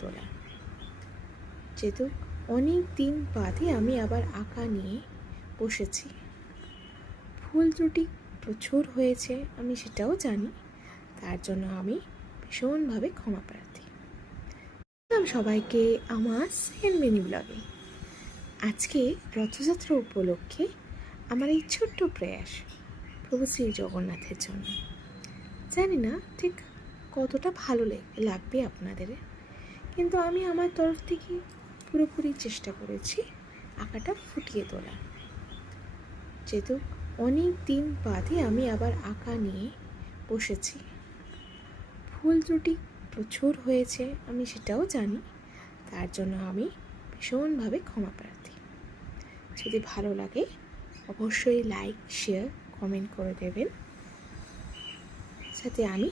তোলা। যেহেতু অনেক দিন বাদে আমি আবার আঁকা নিয়ে বসেছি, ভুল ত্রুটি প্রচুর হয়েছে, আমি সেটাও জানি। তার জন্য আমি ভীষণভাবে ক্ষমা প্রার্থী। সবাইকে আমার সেকেন্ড মিনি ব্লগে। আজকে রথযাত্রা উপলক্ষে আমার এই ছোট্ট প্রয়াস প্রভু শ্রী জগন্নাথের জন্য। জানি না ঠিক কতটা ভালো লাগবে আপনাদের, কিন্তু আমি আমার তরফ থেকে পুরোপুরি চেষ্টা করেছি আঁকাটা ফুটিয়ে তোলার। যেহেতু অনেক দিন বাদে আমি আবার আঁকা নিয়ে বসেছি, ভুল ত্রুটি প্রচুর হয়েছে, আমি সেটাও জানি। তার জন্য আমি ভীষণভাবে ক্ষমা প্রার্থী। যদি ভালো লাগে অবশ্যই লাইক, শেয়ার, কমেন্ট করে দেবেন, যাতে আমি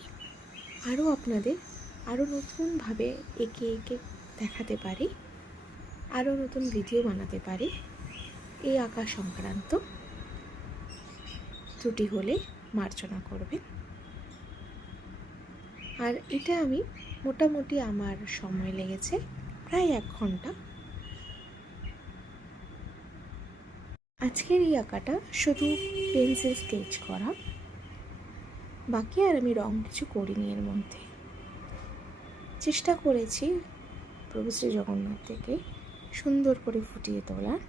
আরও আপনাদের আরও নতুনভাবে এঁকে এঁকে দেখাতে পারি, আরও নতুন ভিডিও বানাতে পারি। এই আঁকা সংক্রান্ত ত্রুটি হলে মার্জনা করবেন। আর এটা আমি মোটামুটি আমার সময় লেগেছে প্রায় 1 ঘন্টা। আজকের এই আঁকাটা শুধু পেন্সিল স্কেচ করা, বাকি আর আমি রং কিছু করিনি। এর মধ্যে চেষ্টা করেছি প্রভু শ্রী জগন্নাথ থেকে সুন্দর করে ফুটিয়ে তোলার।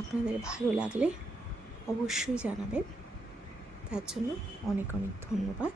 আপনাদের ভালো লাগলে অবশ্যই জানাবেন, তার জন্য অনেক অনেক ধন্যবাদ।